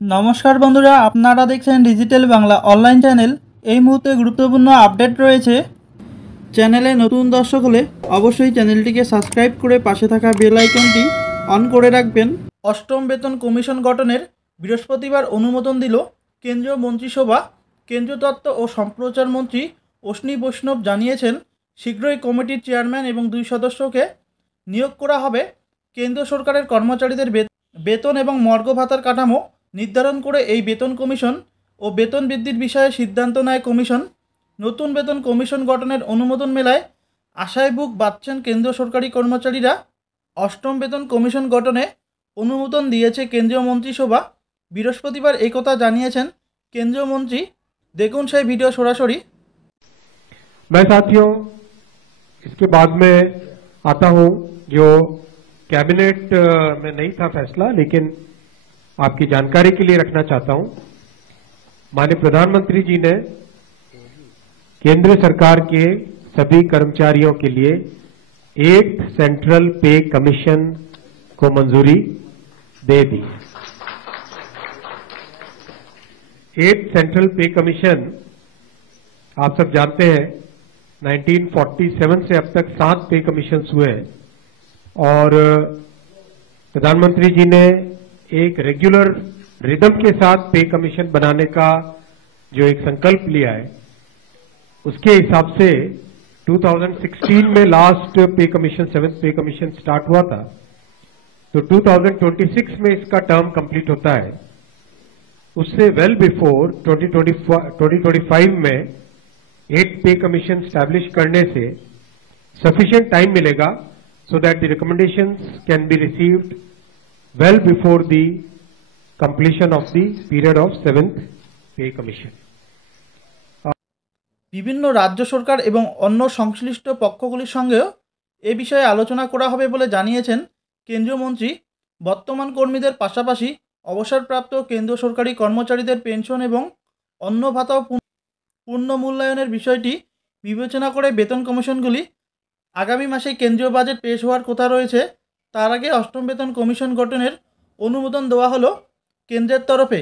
নমস্কার বন্ধুরা, আপনারা দেখছেন ডিজিটাল বাংলা অনলাইন চ্যানেল। এই মুহূর্তে গুরুত্বপূর্ণ আপডেট রয়েছে। চ্যানেলে নতুন দর্শক হলে অবশ্যই চ্যানেলটিকে সাবস্ক্রাইব করে পাশে থাকা বেল আইকনটি অন করে রাখবেন। অষ্টম বেতন কমিশন গঠনের বৃহস্পতিবার অনুমোদন দিল কেন্দ্রীয় মন্ত্রিসভা। কেন্দ্রীয় তথ্য ও সম্প্রচার মন্ত্রী অশ্বিনী বৈষ্ণব জানিয়েছেন, শীঘ্রই কমিটির চেয়ারম্যান এবং 2 সদস্যকে নিয়োগ করা হবে। কেন্দ্র সরকারের কর্মচারীদের বেতন এবং মর্গ ভাতার কাঠামো নির্ধারণ করে এই বেতন কমিশন ও বেতন বৃদ্ধির বিষয়ে সিদ্ধান্ত নেয় কমিশন। নতুন বেতন কমিশন গঠনের অনুমোদন মেলায় আশায় বুক বাঁধছেন কেন্দ্রীয় সরকারি কর্মচারীরা। অষ্টম বেতন কমিশন গঠনে অনুমোদন দিয়েছে কেন্দ্রীয় মন্ত্রিসভা। বৃহস্পতিবার একথা জানিয়েছেন কেন্দ্রীয় মন্ত্রী। দেখুন সেই ভিডিও সরাসরি। मैं साथियों इसके बाद में आता हूं जो कैबिनेट में नहीं था फैसला, लेकिन आपकी जानकारी के लिए रखना चाहता हूं। माननीय प्रधानमंत्री जी ने केंद्र सरकार के सभी कर्मचारियों के लिए 8th सेंट्रल पे कमीशन को मंजूरी दे दी। 8th सेंट्रल पे कमीशन आप सब जानते हैं 1947 से अब तक 7 पे कमीशन हुए हैं और प्रधानमंत्री जी ने एक रेगुलर रिदम के साथ पे कमीशन बनाने का जो एक संकल्प लिया है, उसके हिसाब से 2016 में लास्ट पे कमीशन 7th पे कमीशन स्टार्ट हुआ था, तो 2026 में इसका टर्म कंप्लीट होता है। उससे वेल बिफोर 2025 में 8th पे कमीशन स्टैब्लिश करने से सफिशिएंट टाइम मिलेगा so that the recommendations can be received well before the completion of the period of 7th pay commission. বিভিন্ন রাজ্য সরকার এবং অন্য সংশ্লিষ্ট পক্ষগুলির সঙ্গেও এ বিষয়ে আলোচনা করা হবে বলে জানিয়েছেন কেন্দ্রীয় মন্ত্রী। বর্তমান কর্মীদের পাশাপাশি অবসরপ্রাপ্ত কেন্দ্রীয় সরকারি কর্মচারীদের পেনশন এবং অন্য ভাতাও পূর্ণ মূল্যায়নের বিষয়টি বিবেচনা করে বেতন কমিশনগুলি আগামী মাসে কেন্দ্রীয় বাজেট পেশ হওয়ার কথা রয়েছে। তার আগে অষ্টম বেতন কমিশন গঠনের অনুমোদন দেওয়া হলো কেন্দ্রের তরফে।